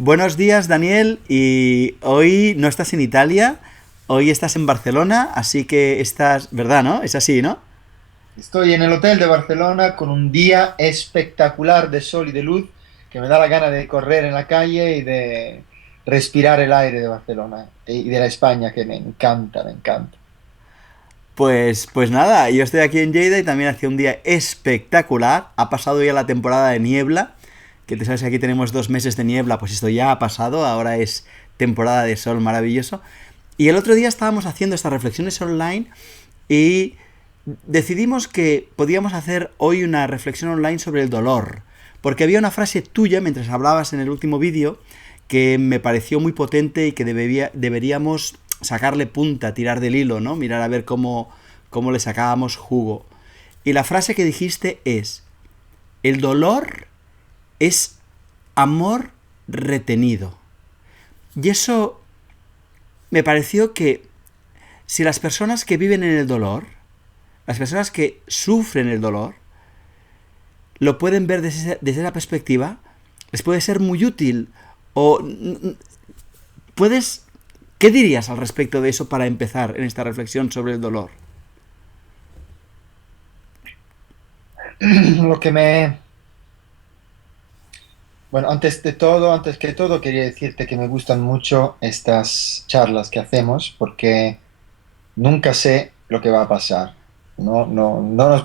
Buenos días, Daniel. Y hoy no estás en Italia, hoy estás en Barcelona, así que estás, ¿verdad, no? Es así, ¿no? Estoy en el hotel de Barcelona con un día espectacular de sol y de luz que me da la gana de correr en la calle y de respirar el aire de Barcelona y de la España que me encanta, me encanta. Pues nada, yo estoy aquí en Lleida y también hacía un día espectacular. Ha pasado ya la temporada de niebla, que te sabes que aquí tenemos 2 meses de niebla, pues esto ya ha pasado, ahora es temporada de sol maravilloso. Y el otro día estábamos haciendo estas reflexiones online y decidimos que podíamos hacer hoy una reflexión online sobre el dolor. Porque había una frase tuya mientras hablabas en el último vídeo que me pareció muy potente y que deberíamos sacarle punta, tirar del hilo, ¿no? Mirar a ver cómo le sacábamos jugo. Y la frase que dijiste es, el dolor es amor retenido. Y eso me pareció que si las personas que viven en el dolor, las personas que sufren el dolor, lo pueden ver desde esa perspectiva, les puede ser muy útil. O puedes... ¿Qué dirías al respecto de eso para empezar en esta reflexión sobre el dolor? Lo que me... Bueno, antes que todo, quería decirte que me gustan mucho estas charlas que hacemos porque nunca sé lo que va a pasar. No nos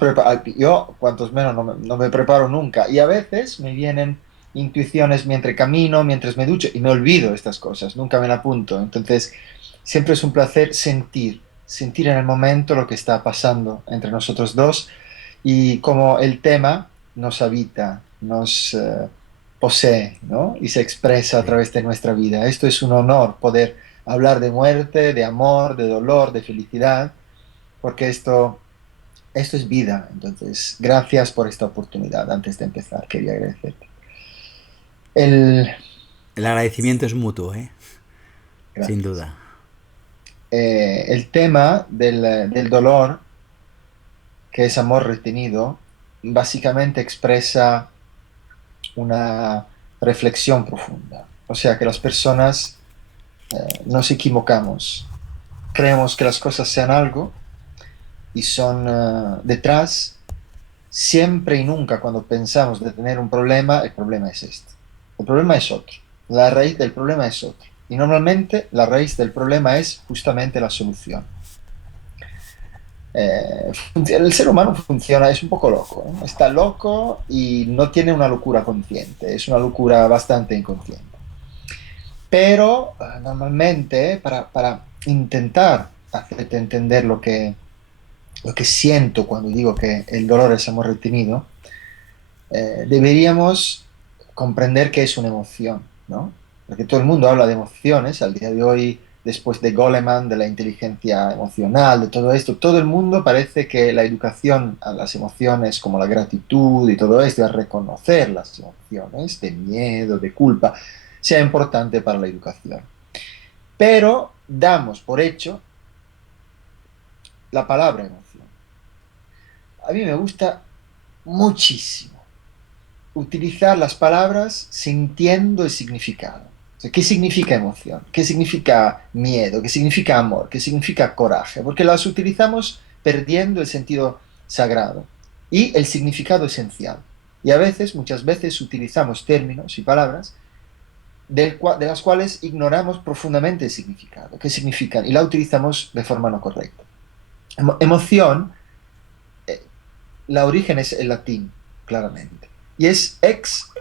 yo, cuantos menos, no me preparo nunca. Y a veces me vienen intuiciones mientras camino, mientras me ducho, y me olvido estas cosas, nunca me la apunto. Entonces, siempre es un placer sentir en el momento lo que está pasando entre nosotros dos y como el tema nos habita, nos posee, ¿no? Y se expresa a Sí. través de nuestra vida. Esto es un honor poder hablar de muerte, de amor, de dolor, de felicidad, porque esto es vida. Entonces, gracias por esta oportunidad. Antes de empezar, quería agradecerte. El, El agradecimiento es mutuo, ¿eh? Sin gracias. duda. El tema del dolor, que es amor retenido, básicamente expresa una reflexión profunda. O sea, que las personas nos equivocamos. Creemos que las cosas sean algo y son detrás. Siempre y nunca cuando pensamos de tener un problema, el problema es este. El problema es otro. La raíz del problema es otro. Y normalmente la raíz del problema es justamente la solución. El ser humano funciona, es un poco loco, ¿eh? Está loco y no tiene una locura consciente, es una locura bastante inconsciente. Pero normalmente para intentar hacerte entender lo que siento cuando digo que el dolor es amor retenido, deberíamos comprender que es una emoción, ¿no? Porque todo el mundo habla de emociones al día de hoy, después de Goleman, de la inteligencia emocional, de todo esto, todo el mundo parece que la educación a las emociones, como la gratitud y todo esto, a reconocer las emociones de miedo, de culpa, sea importante para la educación. Pero damos por hecho la palabra emoción. A mí me gusta muchísimo utilizar las palabras sintiendo el significado. O sea, ¿qué significa emoción? ¿Qué significa miedo? ¿Qué significa amor? ¿Qué significa coraje? Porque las utilizamos perdiendo el sentido sagrado y el significado esencial. Y a veces, muchas veces, utilizamos términos y palabras de las cuales ignoramos profundamente el significado. ¿Qué significan? Y la utilizamos de forma no correcta. Emoción, eh, la origen es el latín, claramente. Y es ex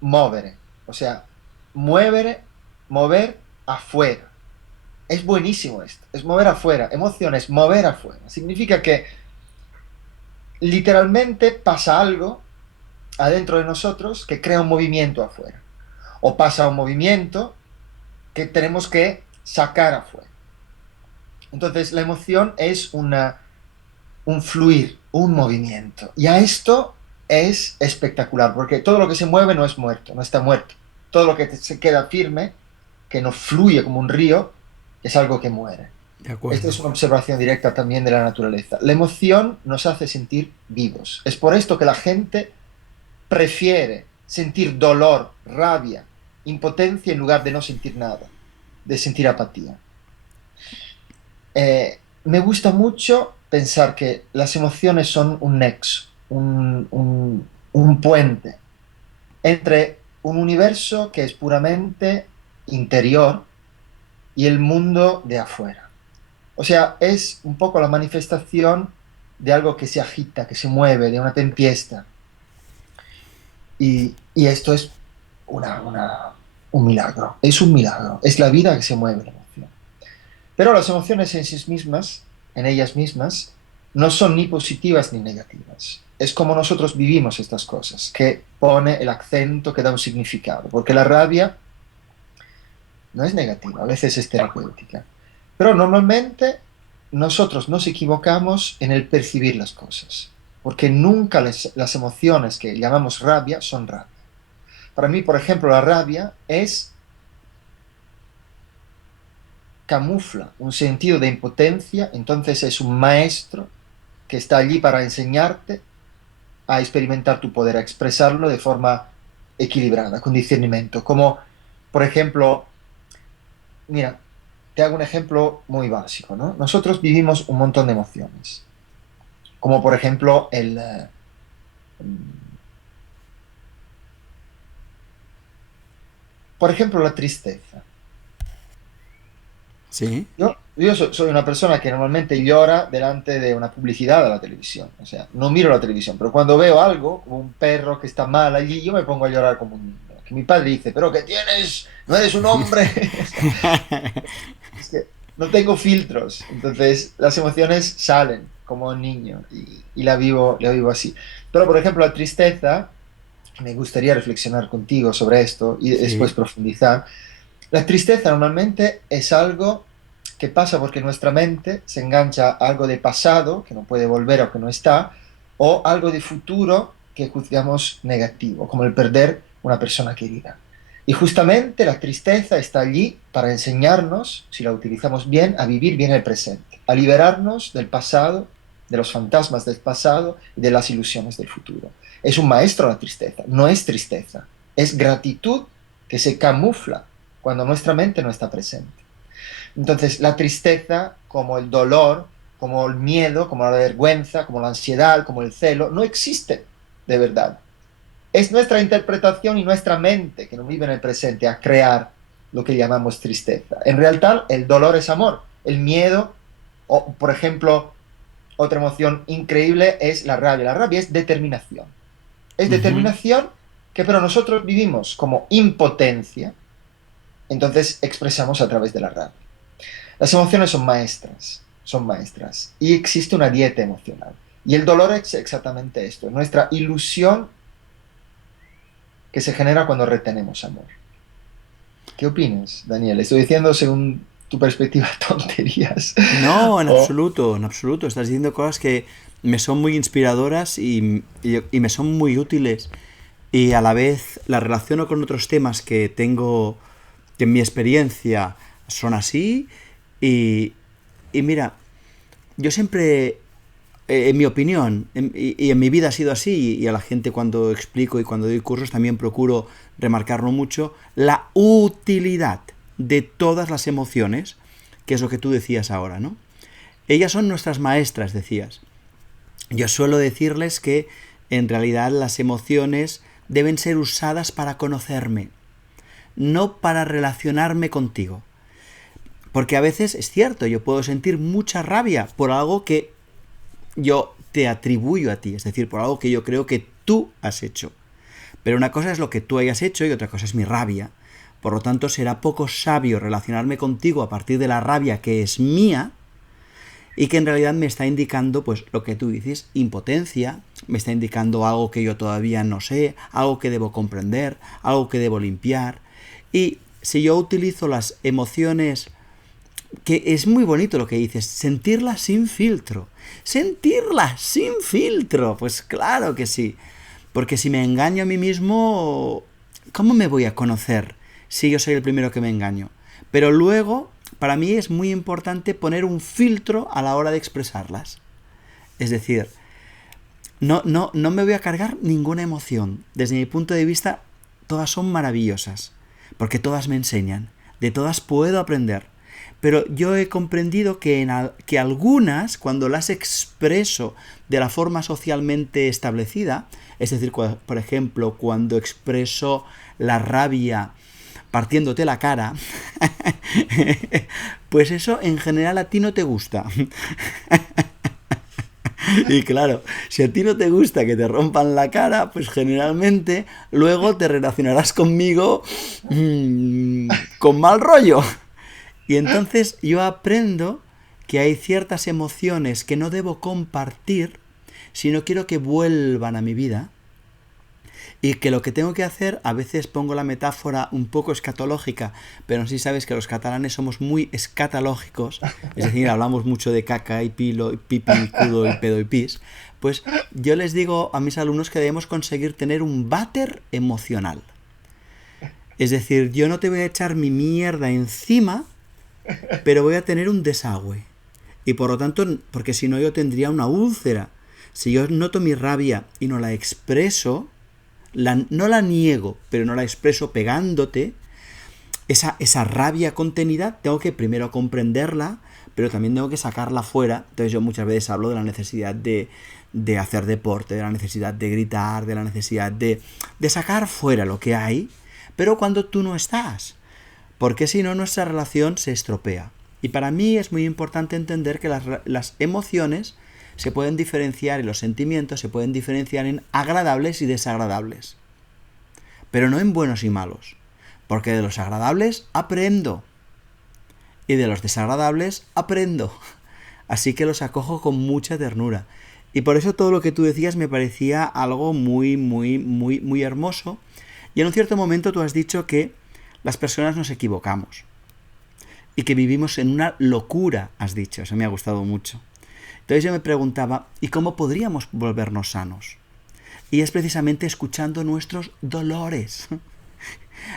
movere, o sea, mover afuera. Es buenísimo esto, es mover afuera, emoción es mover afuera. Significa que literalmente pasa algo adentro de nosotros que crea un movimiento afuera. O pasa un movimiento que tenemos que sacar afuera. Entonces la emoción es un fluir, un movimiento. Y a esto es espectacular, porque todo lo que se mueve no es muerto, no está muerto. Todo lo que se queda firme, que no fluye como un río, es algo que muere. De Esta acuerdo. es una observación directa también de la naturaleza. La emoción nos hace sentir vivos. Es por esto que la gente prefiere sentir dolor, rabia, impotencia en lugar de no sentir nada, de sentir apatía. Me gusta mucho pensar que las emociones son un nexo, un puente entre un universo que es puramente interior y el mundo de afuera. O sea, es un poco la manifestación de algo que se agita, que se mueve, de una tempestad. Y esto es un milagro, es un milagro, es la vida que se mueve la emoción. Pero las emociones en sí mismas, en ellas mismas, no son ni positivas ni negativas. Es como nosotros vivimos estas cosas, que pone el acento, que da un significado. Porque la rabia no es negativa, a veces es terapéutica. Pero normalmente nosotros nos equivocamos en el percibir las cosas. Porque nunca las emociones que llamamos rabia son rabia. Para mí, por ejemplo, la rabia camufla un sentido de impotencia, entonces es un maestro que está allí para enseñarte a experimentar tu poder, a expresarlo de forma equilibrada, con discernimiento. Como, por ejemplo, mira, te hago un ejemplo muy básico, ¿no? Nosotros vivimos un montón de emociones, como por ejemplo por ejemplo, la tristeza. Sí. Yo soy una persona que normalmente llora delante de una publicidad de la televisión. O sea, no miro la televisión, pero cuando veo algo, como un perro que está mal allí, yo me pongo a llorar como un niño. Que mi padre dice, pero ¿qué tienes? ¿No eres un hombre? O sea, es que no tengo filtros. Entonces, las emociones salen como un niño y la vivo así. Pero, por ejemplo, la tristeza, me gustaría reflexionar contigo sobre esto y después Sí. profundizar. La tristeza normalmente es algo que pasa porque nuestra mente se engancha a algo de pasado que no puede volver o que no está, o algo de futuro que juzgamos negativo, como el perder una persona querida. Y justamente la tristeza está allí para enseñarnos, si la utilizamos bien, a vivir bien el presente, a liberarnos del pasado, de los fantasmas del pasado y de las ilusiones del futuro. Es un maestro la tristeza, no es tristeza, es gratitud que se camufla cuando nuestra mente no está presente. Entonces, la tristeza, como el dolor, como el miedo, como la vergüenza, como la ansiedad, como el celo, no existe de verdad. Es nuestra interpretación y nuestra mente que no vive en el presente a crear lo que llamamos tristeza. En realidad, el dolor es amor. El miedo, o por ejemplo, otra emoción increíble es la rabia. La rabia es determinación. Es Ujú. determinación que pero nosotros vivimos como impotencia, entonces expresamos a través de la rabia. Las emociones son maestras. Y existe una dieta emocional. Y el dolor es exactamente esto, nuestra ilusión que se genera cuando retenemos amor. ¿Qué opinas, Daniel? Estoy diciendo según tu perspectiva tonterías. No, en O, absoluto, en absoluto. Estás diciendo cosas que me son muy inspiradoras y me son muy útiles. Y a la vez las relaciono con otros temas que tengo, que en mi experiencia son así. Y, y mira, yo siempre, en mi opinión, y en mi vida ha sido así, y a la gente cuando explico y cuando doy cursos también procuro remarcarlo mucho, la utilidad de todas las emociones, que es lo que tú decías ahora, ¿no? Ellas son nuestras maestras, decías. Yo suelo decirles que en realidad las emociones deben ser usadas para conocerme, no para relacionarme contigo. Porque a veces es cierto, yo puedo sentir mucha rabia por algo que yo te atribuyo a ti, es decir, por algo que yo creo que tú has hecho. Pero una cosa es lo que tú hayas hecho y otra cosa es mi rabia. Por lo tanto, será poco sabio relacionarme contigo a partir de la rabia que es mía y que en realidad me está indicando, pues lo que tú dices, impotencia, me está indicando algo que yo todavía no sé, algo que debo comprender, algo que debo limpiar. Y si yo utilizo las emociones, que es muy bonito lo que dices, sentirlas sin filtro. Sentirlas sin filtro, pues claro que sí. Porque si me engaño a mí mismo, ¿cómo me voy a conocer si yo soy el primero que me engaño? Pero luego, para mí es muy importante poner un filtro a la hora de expresarlas. Es decir, no me voy a cargar ninguna emoción. Desde mi punto de vista, todas son maravillosas. porque todas me enseñan, de todas puedo aprender. Pero yo he comprendido que algunas, cuando las expreso de la forma socialmente establecida, es decir, por ejemplo, cuando expreso la rabia partiéndote la cara, pues eso en general a ti no te gusta. Y claro, si a ti no te gusta que te rompan la cara, pues generalmente luego te relacionarás conmigo con mal rollo. Y entonces yo aprendo que hay ciertas emociones que no debo compartir si no quiero que vuelvan a mi vida, y que lo que tengo que hacer, a veces pongo la metáfora un poco escatológica, pero no sé si sabes que los catalanes somos muy escatológicos, es decir, hablamos mucho de caca y pilo, y pipi, y cudo, y pedo y pis. Pues yo les digo a mis alumnos que debemos conseguir tener un váter emocional. Es decir, yo no te voy a echar mi mierda encima, pero voy a tener un desagüe. Y por lo tanto, porque si no yo tendría una úlcera. Si yo noto mi rabia y no la expreso, no la niego, pero no la expreso pegándote, esa rabia contenida tengo que primero comprenderla, pero también tengo que sacarla fuera. Entonces yo muchas veces hablo de la necesidad de hacer deporte, de la necesidad de gritar, de la necesidad de sacar fuera lo que hay, pero cuando tú no estás, porque si no nuestra relación se estropea. Y para mí es muy importante entender que las emociones se pueden diferenciar, y los sentimientos se pueden diferenciar en agradables y desagradables, pero no en buenos y malos, porque de los agradables aprendo y de los desagradables aprendo, así que los acojo con mucha ternura. Y por eso todo lo que tú decías me parecía algo muy, muy, muy, muy hermoso. Y en un cierto momento tú has dicho que las personas nos equivocamos y que vivimos en una locura, has dicho. Eso me ha gustado mucho. Entonces yo me preguntaba, ¿y cómo podríamos volvernos sanos? Y es precisamente escuchando nuestros dolores.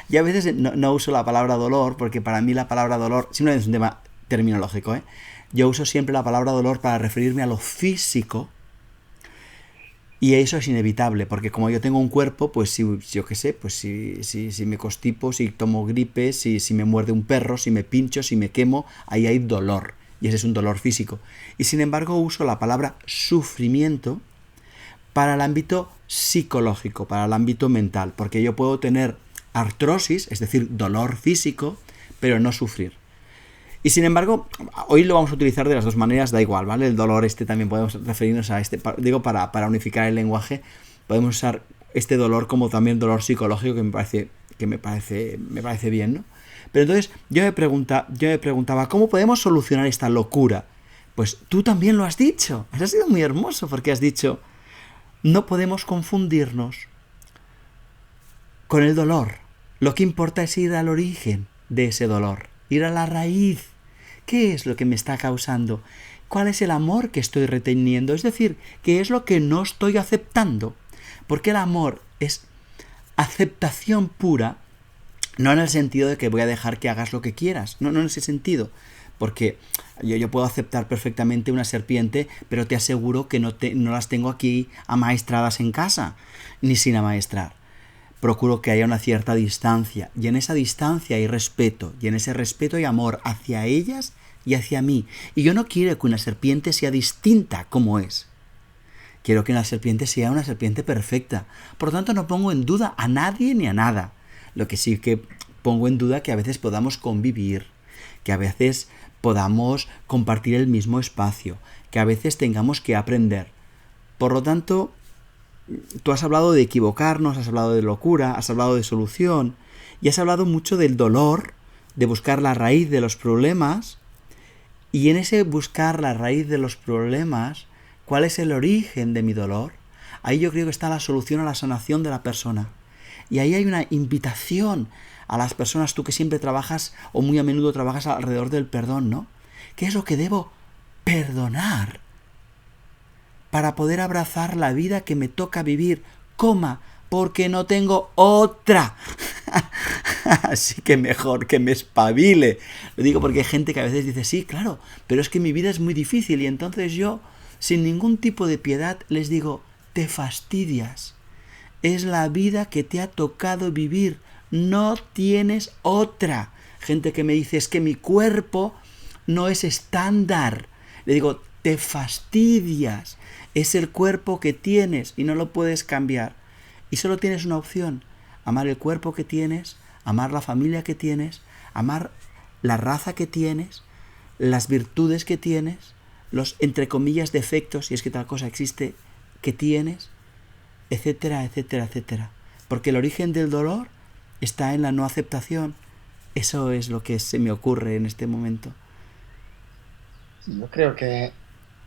Y a veces no uso la palabra dolor, porque para mí la palabra dolor simplemente es un tema terminológico, ¿eh? Yo uso siempre la palabra dolor para referirme a lo físico, y eso es inevitable, porque como yo tengo un cuerpo, pues si, yo qué sé, pues si me constipo, si tomo gripe, si me muerde un perro, si me pincho, si me quemo, ahí hay dolor. Y ese es un dolor físico. Y sin embargo uso la palabra sufrimiento para el ámbito psicológico, para el ámbito mental, porque yo puedo tener artrosis, es decir, dolor físico, pero no sufrir. Y sin embargo, hoy lo vamos a utilizar de las dos maneras, da igual, ¿vale? El dolor también podemos referirnos a digo, para unificar el lenguaje, podemos usar este dolor como también dolor psicológico, que me parece bien, ¿no? Pero entonces yo me preguntaba, ¿cómo podemos solucionar esta locura? Pues tú también lo has dicho. Eso ha sido muy hermoso, porque has dicho, no podemos confundirnos con el dolor. Lo que importa es ir al origen de ese dolor, ir a la raíz. ¿Qué es lo que me está causando? ¿Cuál es el amor que estoy reteniendo? Es decir, ¿qué es lo que no estoy aceptando? Porque el amor es aceptación pura. No en el sentido de que voy a dejar que hagas lo que quieras, no en ese sentido, porque yo puedo aceptar perfectamente una serpiente, pero te aseguro que no las tengo aquí amaestradas en casa, ni sin amaestrar. Procuro que haya una cierta distancia, y en esa distancia hay respeto, y en ese respeto hay amor hacia ellas y hacia mí. Y yo no quiero que una serpiente sea distinta como es. Quiero que una serpiente sea una serpiente perfecta. Por lo tanto, no pongo en duda a nadie ni a nada. Lo que sí que pongo en duda que a veces podamos convivir, que a veces podamos compartir el mismo espacio, que a veces tengamos que aprender. Por lo tanto, tú has hablado de equivocarnos, has hablado de locura, has hablado de solución, y has hablado mucho del dolor, de buscar la raíz de los problemas, y en ese buscar la raíz de los problemas, ¿cuál es el origen de mi dolor? Ahí yo creo que está la solución a la sanación de la persona. Y ahí hay una invitación a las personas, tú que siempre trabajas o muy a menudo trabajas alrededor del perdón, ¿no? ¿Qué es lo que debo perdonar para poder abrazar la vida que me toca vivir, porque no tengo otra? Así que mejor que me espabile. Lo digo porque hay gente que a veces dice, sí, claro, pero es que mi vida es muy difícil, y entonces yo, sin ningún tipo de piedad, les digo, te fastidias. Es la vida que te ha tocado vivir, No tienes otra. Gente que me dice, es que mi cuerpo no es estándar. Le digo, te fastidias. Es el cuerpo que tienes y no lo puedes cambiar. Y solo tienes una opción: amar el cuerpo que tienes, amar la familia que tienes, amar la raza que tienes, las virtudes que tienes, los, entre comillas, defectos, si es que tal cosa existe, que tienes, etcétera, etcétera, etcétera. Porque el origen del dolor está en la no aceptación. Eso es lo que se me ocurre en este momento. Sí, yo creo que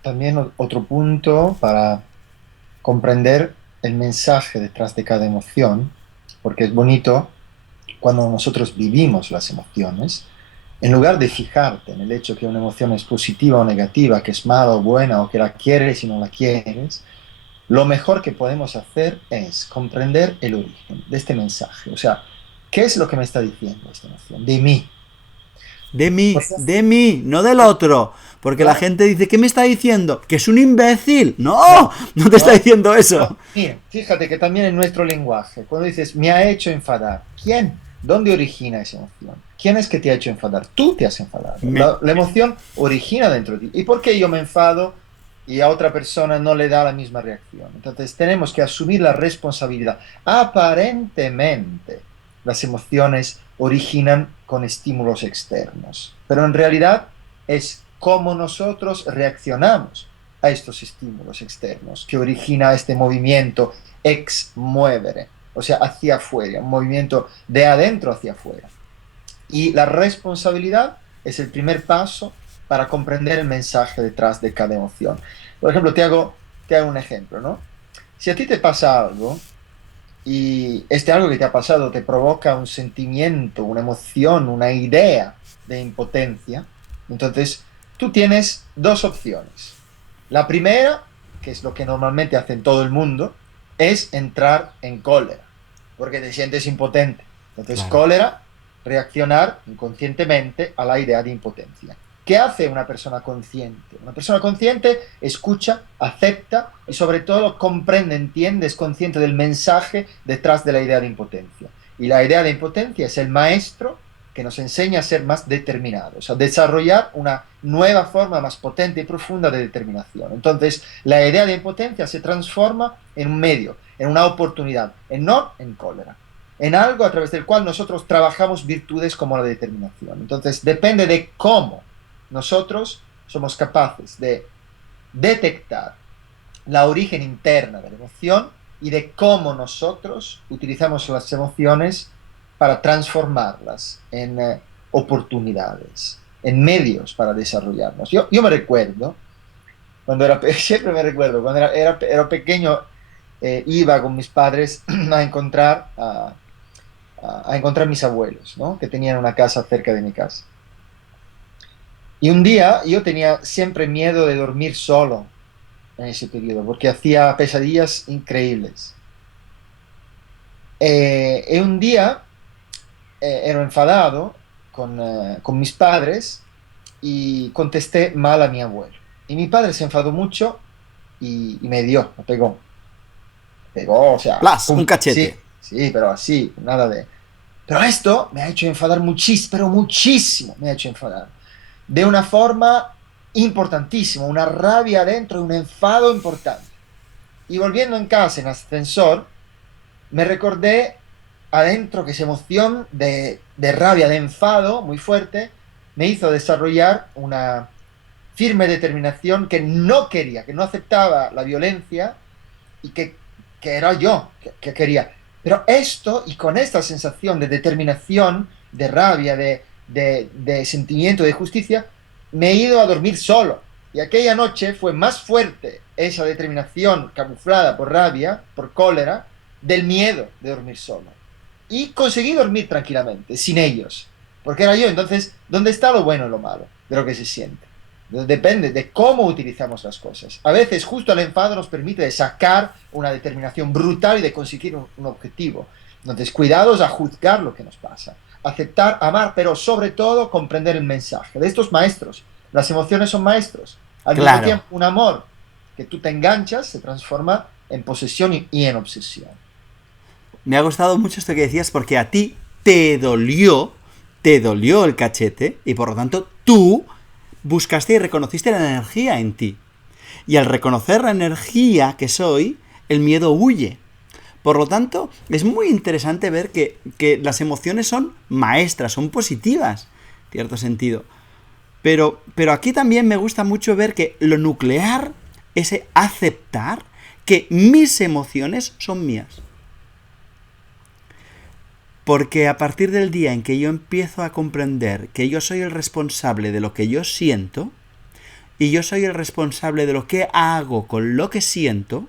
también otro punto para comprender el mensaje detrás de cada emoción, porque es bonito cuando nosotros vivimos las emociones, en lugar de fijarte en el hecho que una emoción es positiva o negativa, que es mala o buena, o que la quieres y no la quieres, lo mejor que podemos hacer es comprender el origen de este mensaje. O sea, ¿qué es lo que me está diciendo esta emoción? De mí. Pues, De mí, no del otro. Porque la claro, gente dice, ¿qué me está diciendo? ¿Que es un imbécil? no, No, no te está no, diciendo no. eso. Mira, fíjate que también en nuestro lenguaje, cuando dices, me ha hecho enfadar, ¿quién? ¿Dónde origina esa emoción? ¿Quién es que te ha hecho enfadar? Tú te has enfadado. Me... La emoción origina dentro de ti. ¿Y por qué yo me enfado y a otra persona no le da la misma reacción? Entonces tenemos que asumir la responsabilidad. Aparentemente, las emociones originan con estímulos externos, pero en realidad es cómo nosotros reaccionamos a estos estímulos externos que origina este movimiento ex muevere, o sea, hacia afuera, un movimiento de adentro hacia afuera. Y la responsabilidad es el primer paso para comprender el mensaje detrás de cada emoción. Por ejemplo, te hago un ejemplo, ¿no? Si a ti te pasa algo y este algo que te ha pasado te provoca un sentimiento, una emoción, una idea de impotencia, entonces tú tienes dos opciones. La primera, que es lo que normalmente hace en todo el mundo, es entrar en cólera, porque te sientes impotente. Entonces, Claro. cólera, reaccionar inconscientemente a la idea de impotencia. ¿Qué hace una persona consciente? Una persona consciente escucha, acepta y sobre todo comprende, entiende, es consciente del mensaje detrás de la idea de impotencia. Y la idea de impotencia es el maestro que nos enseña a ser más determinados, a desarrollar una nueva forma más potente y profunda de determinación. Entonces, la idea de impotencia se transforma en un medio, en una oportunidad, en cólera, en algo a través del cual nosotros trabajamos virtudes como la determinación. Entonces, depende de cómo nosotros somos capaces de detectar la origen interna de la emoción y de cómo nosotros utilizamos las emociones para transformarlas en oportunidades, en medios para desarrollarnos. Yo me recuerdo, cuando era, siempre me recuerdo, cuando era pequeño, iba con mis padres a encontrar mis abuelos, ¿no? Que tenían una casa cerca de mi casa. Y un día yo tenía siempre miedo de dormir solo en ese periodo, porque hacía pesadillas increíbles. Y un día era enfadado con mis padres y contesté mal a mi abuelo. Y mi padre se enfadó mucho y me dio, me pegó. Pegó, o sea, Plas, un pum, sí, cachete. sí, pero así, nada de... Pero esto me ha hecho enfadar muchísimo, pero muchísimo me ha hecho enfadar. De una forma importantísima, una rabia adentro, un enfado importante. Y volviendo en casa, en ascensor, me recordé adentro que esa emoción de rabia, de enfado muy fuerte, me hizo desarrollar una firme determinación que no quería, que no aceptaba la violencia y que era yo que quería. Pero esto, y con esta sensación de determinación, de rabia, de sentimiento de justicia, me he ido a dormir solo. Y aquella noche fue más fuerte esa determinación camuflada por rabia, por cólera, del miedo de dormir solo. Y conseguí dormir tranquilamente, sin ellos. Porque era yo. Entonces, ¿dónde está lo bueno y lo malo de lo que se siente? Depende de cómo utilizamos las cosas. A veces justo el enfado nos permite sacar una determinación brutal y de conseguir un objetivo. Entonces, cuidados a juzgar lo que nos pasa. Aceptar, amar, pero sobre todo comprender el mensaje de estos maestros. Las emociones son maestros. Al mismo Claro. tiempo, un amor que tú te enganchas se transforma en posesión y en obsesión. Me ha gustado mucho esto que decías porque a ti te dolió el cachete, y por lo tanto tú buscaste y reconociste la energía en ti. Y al reconocer la energía que soy, el miedo huye. Por lo tanto, es muy interesante ver que las emociones son maestras, son positivas, en cierto sentido. Pero aquí también me gusta mucho ver que lo nuclear es aceptar que mis emociones son mías. Porque a partir del día en que yo empiezo a comprender que yo soy el responsable de lo que yo siento, y yo soy el responsable de lo que hago con lo que siento,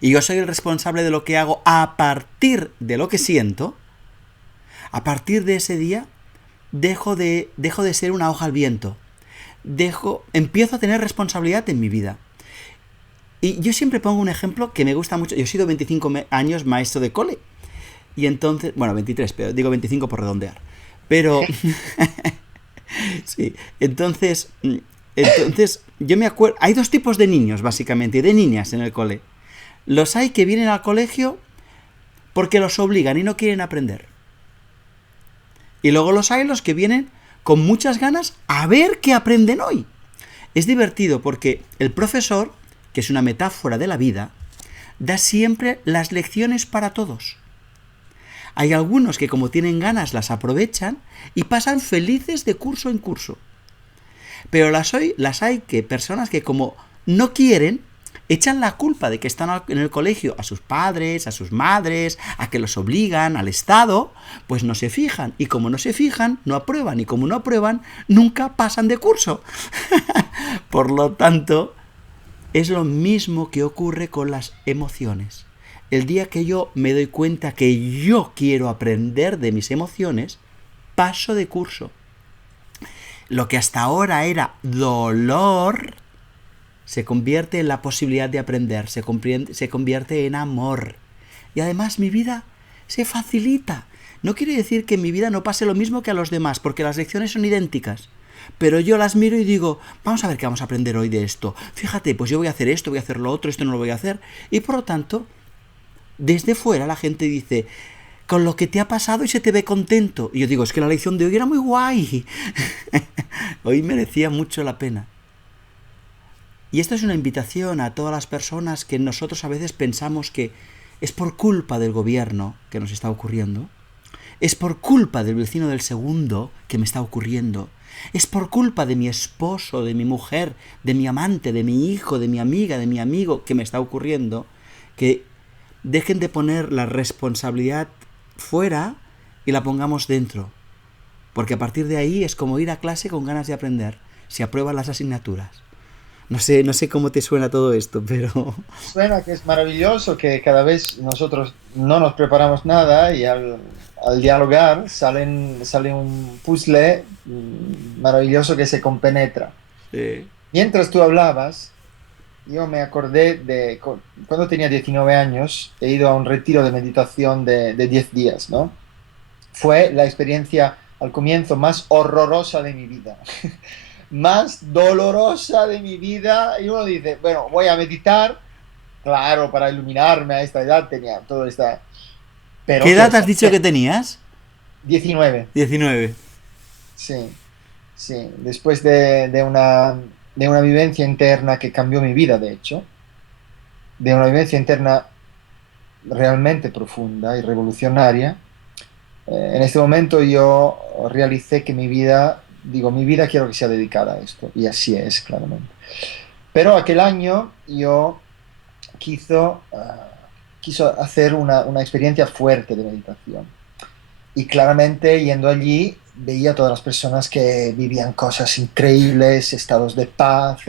y yo soy el responsable de lo que hago a partir de lo que siento, a partir de ese día dejo de ser una hoja al viento. Empiezo a tener responsabilidad en mi vida. Y yo siempre pongo un ejemplo que me gusta mucho. Yo he sido 25 años maestro de cole. Y entonces, bueno, 23, pero digo 25 por redondear. Pero, sí, entonces yo me acuerdo, hay dos tipos de niños, básicamente, y de niñas en el cole. Los hay que vienen al colegio porque los obligan y no quieren aprender. Y luego los hay los que vienen con muchas ganas a ver qué aprenden hoy. Es divertido porque el profesor, que es una metáfora de la vida, da siempre las lecciones para todos. Hay algunos que como tienen ganas las aprovechan y pasan felices de curso en curso. Pero las hay que personas que como no quieren, echan la culpa de que están en el colegio a sus padres, a sus madres, a que los obligan, al Estado, pues no se fijan. Y como no se fijan, no aprueban. Y como no aprueban, nunca pasan de curso. Por lo tanto, es lo mismo que ocurre con las emociones. El día que yo me doy cuenta que yo quiero aprender de mis emociones, paso de curso. Lo que hasta ahora era dolor se convierte en la posibilidad de aprender, se convierte en amor. Y además mi vida se facilita. No quiere decir que en mi vida no pase lo mismo que a los demás, porque las lecciones son idénticas. Pero yo las miro y digo, vamos a ver qué vamos a aprender hoy de esto. Fíjate, pues yo voy a hacer esto, voy a hacer lo otro, esto no lo voy a hacer. Y por lo tanto, desde fuera la gente dice, con lo que te ha pasado y se te ve contento. Y yo digo, es que la lección de hoy era muy guay. Hoy merecía mucho la pena. Y esto es una invitación a todas las personas que nosotros a veces pensamos que es por culpa del gobierno que nos está ocurriendo, es por culpa del vecino del segundo que me está ocurriendo, es por culpa de mi esposo, de mi mujer, de mi amante, de mi hijo, de mi amiga, de mi amigo que me está ocurriendo, que dejen de poner la responsabilidad fuera y la pongamos dentro. Porque a partir de ahí es como ir a clase con ganas de aprender, si aprueban las asignaturas. No sé cómo te suena todo esto, pero... Suena que es maravilloso, que cada vez nosotros no nos preparamos nada y al dialogar sale un puzzle maravilloso que se compenetra. Sí. Mientras tú hablabas, yo me acordé de cuando tenía 19 años, he ido a un retiro de meditación de 10 días, ¿no? Fue la experiencia al comienzo más horrorosa de mi vida. Más dolorosa de mi vida. Y uno dice, bueno, voy a meditar, claro, para iluminarme a esta edad tenía toda esta... Pero ¿Qué edad has dicho que tenías? 19. 19. Sí, sí. Después de una vivencia interna que cambió mi vida, de hecho, de una vivencia interna realmente profunda y revolucionaria, en este momento yo realicé que mi vida quiero que sea dedicada a esto, y así es, claramente. Pero aquel año yo quiso hacer una experiencia fuerte de meditación. Y claramente yendo allí veía a todas las personas que vivían cosas increíbles, estados de paz,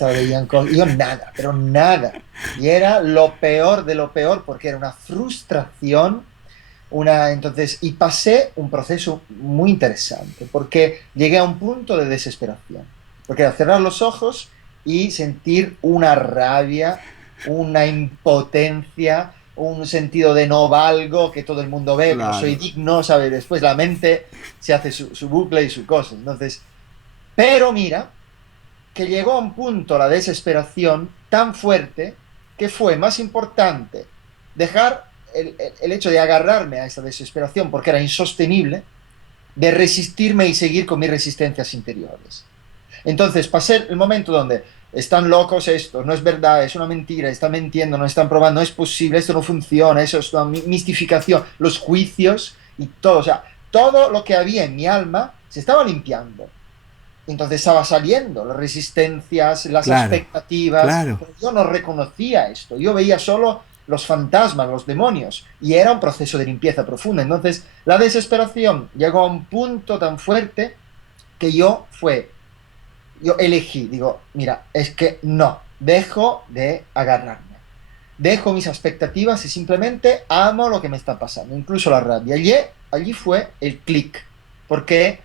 veían cosas, y yo nada, pero nada. Y era lo peor de lo peor porque era una frustración y pasé un proceso muy interesante, porque llegué a un punto de desesperación, porque era cerrar los ojos y sentir una rabia, una impotencia, un sentido de no valgo, que todo el mundo ve, que no soy Claro. digno, ¿sabes? Después la mente se hace su bucle y su cosa. Entonces, pero mira, que llegó a un punto la desesperación tan fuerte que fue más importante dejar el hecho de agarrarme a esa desesperación porque era insostenible, de resistirme y seguir con mis resistencias interiores. Entonces pasé el momento donde están locos esto, no es verdad, es una mentira, están mintiendo, no están probando, no es posible, esto no funciona, eso es una mistificación, los juicios y todo, o sea, todo lo que había en mi alma se estaba limpiando. Entonces estaba saliendo las resistencias, las Claro, expectativas, claro. pero yo no reconocía esto, yo veía solo los fantasmas, los demonios, y era un proceso de limpieza profunda. Entonces la desesperación llegó a un punto tan fuerte que yo elegí, digo, mira, es que no, dejo de agarrarme, dejo mis expectativas y simplemente amo lo que me está pasando, incluso la rabia. Allí fue el clic, porque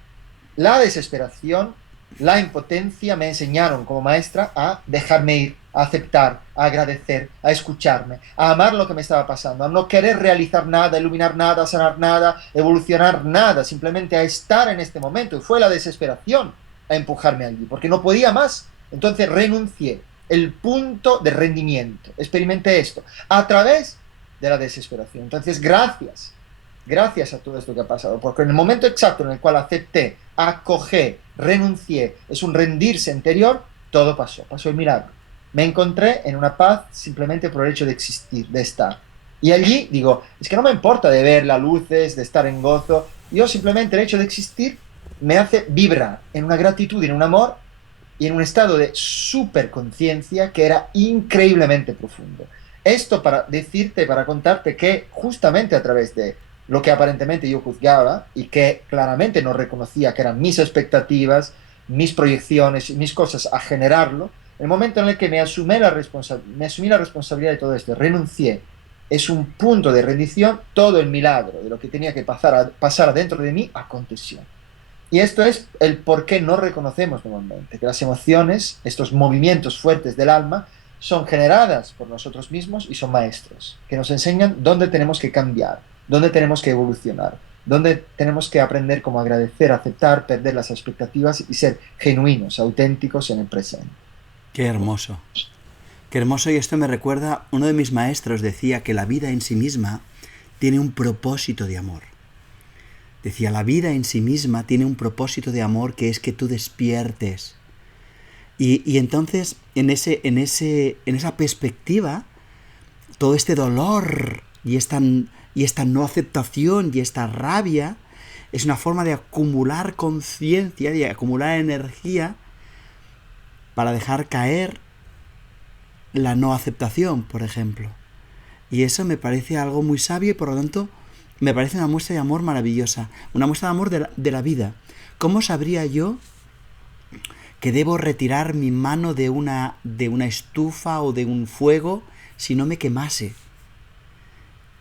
la desesperación, la impotencia me enseñaron como maestra a dejarme ir, a aceptar, a agradecer, a escucharme, a amar lo que me estaba pasando, a no querer realizar nada, iluminar nada, sanar nada, evolucionar nada, simplemente a estar en este momento. Y fue la desesperación a empujarme allí, porque no podía más. Entonces renuncié. El punto de rendimiento. Experimenté esto a través de la desesperación. Entonces, gracias a todo esto que ha pasado, porque en el momento exacto en el cual acepté, acogé, renuncié, es un rendirse interior, todo pasó el milagro. Me encontré en una paz simplemente por el hecho de existir, de estar. Y allí digo, es que no me importa de ver las luces, de estar en gozo, yo simplemente el hecho de existir me hace vibrar en una gratitud, en un amor y en un estado de superconciencia que era increíblemente profundo. Esto para decirte, para contarte que justamente a través de lo que aparentemente yo juzgaba y que claramente no reconocía que eran mis expectativas, mis proyecciones, mis cosas a generarlo, el momento en el que me asumí la responsabilidad de todo esto, renuncié, es un punto de rendición, todo el milagro de lo que tenía que pasar adentro de mí aconteció. Y esto es el por qué no reconocemos normalmente, que las emociones, estos movimientos fuertes del alma, son generadas por nosotros mismos y son maestros, que nos enseñan dónde tenemos que cambiar, dónde tenemos que evolucionar, dónde tenemos que aprender cómo agradecer, aceptar, perder las expectativas y ser genuinos, auténticos en el presente. Qué hermoso. Qué hermoso, y esto me recuerda, uno de mis maestros decía que la vida en sí misma tiene un propósito de amor. Decía, la vida en sí misma tiene un propósito de amor que es que tú despiertes. Y entonces, en esa perspectiva, todo este dolor y esta no aceptación y esta rabia es una forma de acumular conciencia, de acumular energía para dejar caer la no aceptación, por ejemplo. Y eso me parece algo muy sabio y por lo tanto me parece una muestra de amor maravillosa, una muestra de amor de la vida. ¿Cómo sabría yo que debo retirar mi mano de una estufa o de un fuego si no me quemase?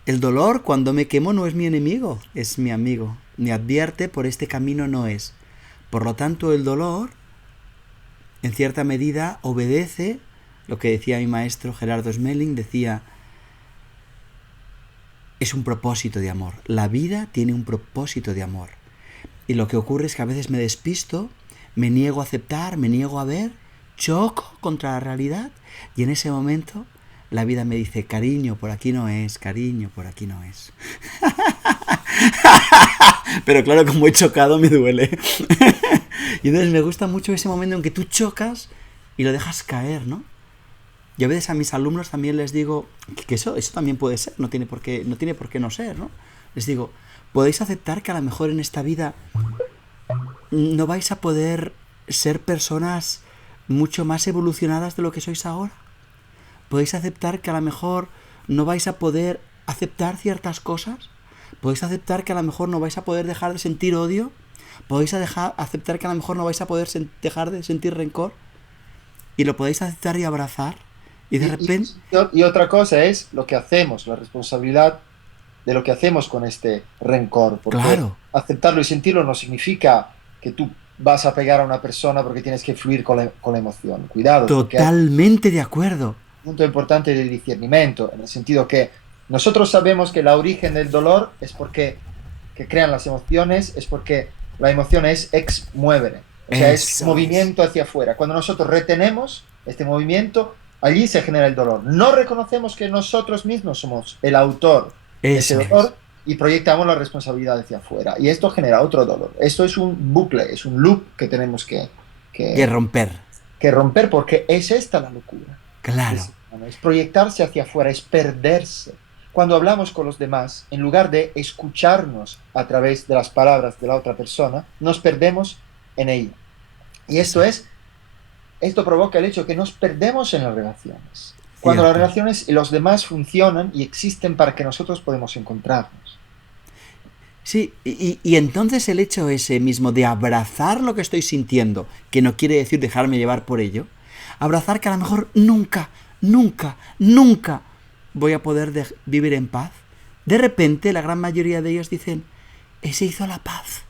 El dolor cuando me quemo no es mi enemigo, es mi amigo. Me advierte por este camino no es. Por lo tanto, el dolor, en cierta medida, obedece lo que decía mi maestro Gerardo Smelling, decía, es un propósito de amor. La vida tiene un propósito de amor. Y lo que ocurre es que a veces me despisto, me niego a aceptar, me niego a ver, choco contra la realidad y en ese momento la vida me dice, cariño, por aquí no es, cariño, por aquí no es. Pero claro, como he chocado me duele. Y entonces me gusta mucho ese momento en que tú chocas y lo dejas caer, ¿no? Yo a veces a mis alumnos también les digo que eso también puede ser, no tiene por qué no ser, ¿no? Les digo, podéis aceptar que a lo mejor en esta vida no vais a poder ser personas mucho más evolucionadas de lo que sois ahora. Podéis aceptar que a lo mejor no vais a poder aceptar ciertas cosas. Podéis aceptar que a lo mejor no vais a poder dejar de sentir odio. Podéis aceptar que a lo mejor no vais a poder dejar de sentir rencor. Y lo podéis aceptar y abrazar. Y de repente... Y otra cosa es lo que hacemos, la responsabilidad de lo que hacemos con este rencor, porque Claro, aceptarlo y sentirlo no significa que tú vas a pegar a una persona porque tienes que fluir con la emoción. Cuidado, porque hay totalmente de acuerdo. un punto importante del discernimiento, en el sentido que nosotros sabemos que el origen del dolor es porque que crean las emociones, es porque la emoción es ex muevere, o sea, es Eso es. movimiento hacia afuera. Cuando nosotros retenemos este movimiento, allí se genera el dolor. No reconocemos que nosotros mismos somos el autor ese Eso es. dolor y proyectamos la responsabilidad hacia afuera. Y esto genera otro dolor. Esto es un bucle, es un loop que tenemos Que que, romper. que romper porque es esta la locura del Claro. ser humano, es proyectarse hacia afuera, es perderse. Cuando hablamos con los demás, en lugar de escucharnos a través de las palabras de la otra persona, nos perdemos en ella. Y Eso. esto provoca el hecho que nos perdemos en las relaciones. Cuando las Cierto. relaciones y los demás funcionan y existen para que nosotros podamos encontrarnos. Sí, y entonces el hecho ese mismo de abrazar lo que estoy sintiendo, que no quiere decir dejarme llevar por ello, abrazar que a lo mejor nunca, nunca, nunca voy a poder vivir en paz. De repente la gran mayoría de ellos dicen, se hizo la paz,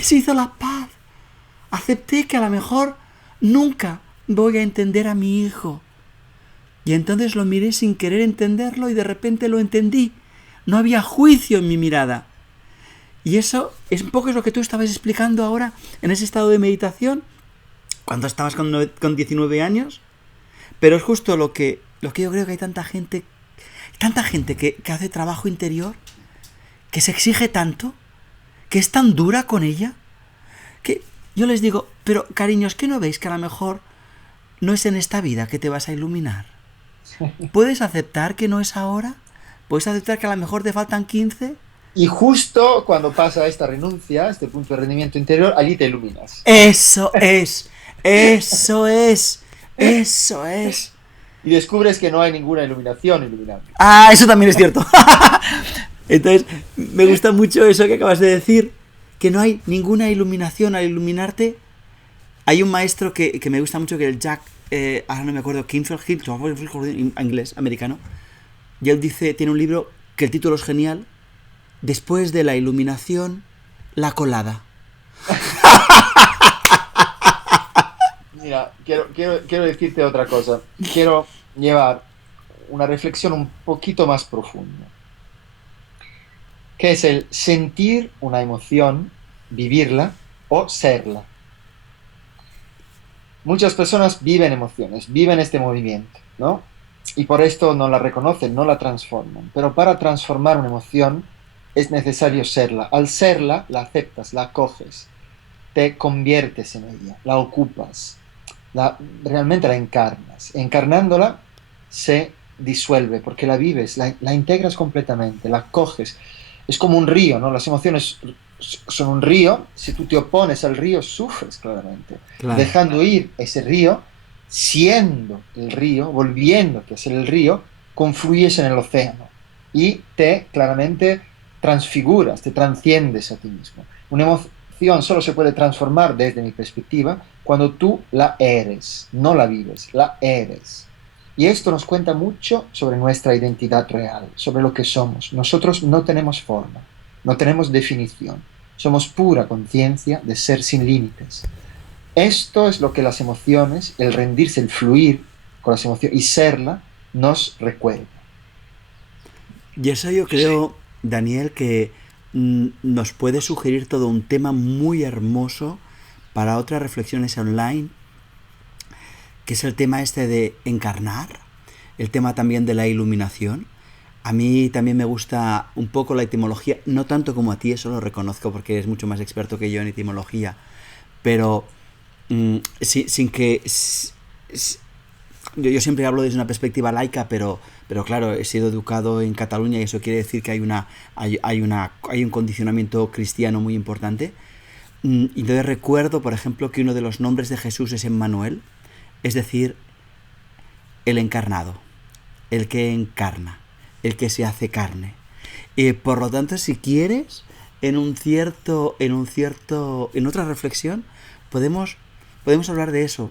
se hizo la paz. Acepté que a lo mejor nunca voy a entender a mi hijo. Y entonces lo miré sin querer entenderlo y de repente lo entendí. No había juicio en mi mirada. Y eso es un poco lo que tú estabas explicando ahora en ese estado de meditación, cuando estabas con 19 años. Pero es justo lo que yo creo que hay tanta gente que hace trabajo interior, que se exige tanto, que es tan dura con ella, que yo les digo, pero cariños, ¿qué no veis que a lo mejor no es en esta vida que te vas a iluminar? ¿Puedes aceptar que no es ahora? ¿Puedes aceptar que a lo mejor te faltan 15? Y justo cuando pasa esta renuncia, este punto de rendimiento interior, allí te iluminas. Eso es, eso es, eso es. Y descubres que no hay ninguna iluminación iluminante. Ah, eso también es cierto. Entonces, me gusta mucho eso que acabas de decir, que no hay ninguna iluminación al iluminarte. Hay un maestro que me gusta mucho, que es el Jack, ahora no me acuerdo, Kinfield, en inglés, americano, y él dice, tiene un libro que el título es genial, Después de la iluminación, la colada. Mira, quiero decirte otra cosa. Quiero llevar una reflexión un poquito más profunda, que es el sentir una emoción, vivirla o serla. Muchas personas viven emociones, viven este movimiento, ¿no? Y por esto no la reconocen, no la transforman. Pero para transformar una emoción es necesario serla. Al serla, la aceptas, la acoges, te conviertes en ella, la ocupas, realmente la encarnas. Encarnándola se disuelve porque la vives, la integras completamente, la coges. Es como un río, ¿no? Las emociones son un río. Si tú te opones al río, sufres claramente. Claro. Dejando ir ese río, siendo el río, volviéndote a ser el río, confluyes en el océano y te claramente transfiguras, te transciendes a ti mismo. Una emoción solo se puede transformar desde mi perspectiva cuando tú la eres, no la vives, la eres. Y esto nos cuenta mucho sobre nuestra identidad real, sobre lo que somos. Nosotros no tenemos forma, no tenemos definición. Somos pura conciencia de ser sin límites. Esto es lo que las emociones, el rendirse, el fluir con las emociones y serla, nos recuerda. Y eso yo creo, Daniel, que nos puede sugerir todo un tema muy hermoso para otras reflexiones online, que es el tema este de encarnar, el tema también de la iluminación. A mí también me gusta un poco la etimología, no tanto como a ti, eso lo reconozco porque eres mucho más experto que yo en etimología, pero sin que... Yo siempre hablo desde una perspectiva laica, pero claro, he sido educado en Cataluña y eso quiere decir que hay un condicionamiento cristiano muy importante. Y entonces recuerdo, por ejemplo, que uno de los nombres de Jesús es Emmanuel, es decir, el encarnado, el que encarna, el que se hace carne. Y por lo tanto, si quieres, en otra reflexión, podemos hablar de eso.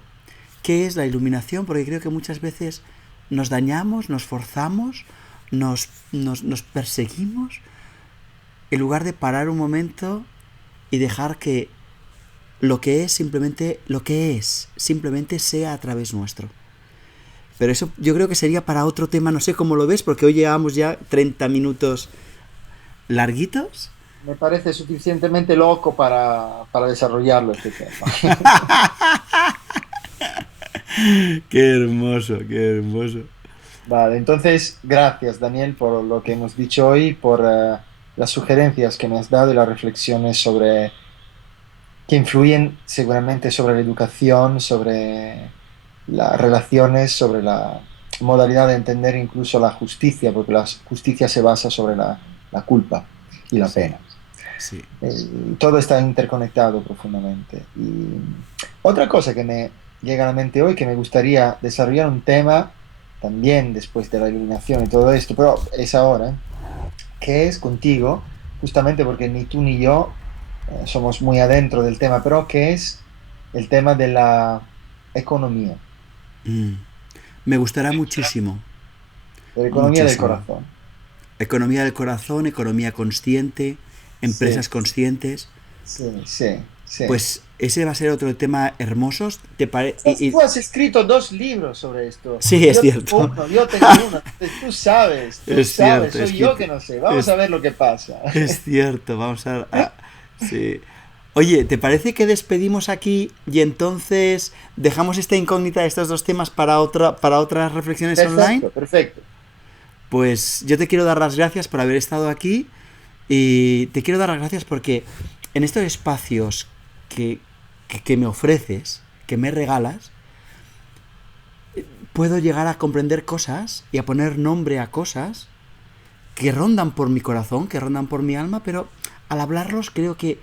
¿Qué es la iluminación? Porque creo que muchas veces nos dañamos, nos forzamos, nos perseguimos, en lugar de parar un momento y dejar que lo que es simplemente sea a través nuestro. Pero eso yo creo que sería para otro tema, no sé cómo lo ves, porque hoy llevamos ya 30 minutos larguitos. Me parece suficientemente loco para desarrollarlo este tema. Qué hermoso, qué hermoso. Vale, entonces, gracias Daniel por lo que hemos dicho hoy, por las sugerencias que me has dado y las reflexiones sobre que influyen seguramente sobre la educación, sobre las relaciones, sobre la modalidad de entender incluso la justicia, porque la justicia se basa sobre la culpa y la Sí, pena. sí. Todo está interconectado profundamente. Y otra cosa que me llega a la mente hoy, que me gustaría desarrollar un tema también después de la iluminación y todo esto, pero es ahora, que es contigo, justamente porque ni tú ni yo somos muy adentro del tema, pero que es el tema de la economía, Mm. Me gustará muchísimo, de la economía del muchísimo. corazón. Economía del corazón, economía consciente, Sí, empresas conscientes. sí, sí, sí. Pues ese va a ser otro tema hermoso. Tú has escrito dos libros sobre esto. Sí, es Yo tengo cierto. uno, yo tengo uno. Tú Es sabes, cierto, es soy que yo que no sé. Vamos a es, ver lo que pasa. es cierto. Vamos sí. Oye, ¿te parece que despedimos aquí y entonces dejamos esta incógnita de estos dos temas para otras reflexiones online? Perfecto, perfecto. Pues yo te quiero dar las gracias por haber estado aquí y te quiero dar las gracias porque en estos espacios que me ofreces, que me regalas, puedo llegar a comprender cosas y a poner nombre a cosas que rondan por mi corazón, que rondan por mi alma, pero al hablarlos creo que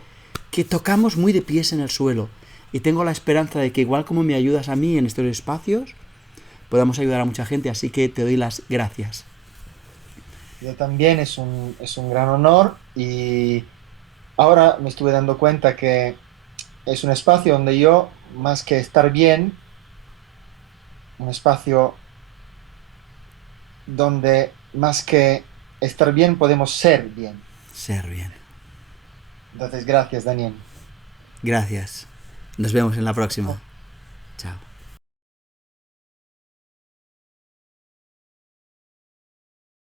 tocamos muy de pies en el suelo. Y tengo la esperanza de que igual como me ayudas a mí en estos espacios, podamos ayudar a mucha gente, así que te doy las gracias. Yo también es un gran honor y ahora me estuve dando cuenta que es un espacio donde yo, más que estar bien, un espacio donde más que estar bien podemos ser bien. Ser bien. Entonces, gracias, Daniel. Gracias. Nos vemos en la próxima. Chao.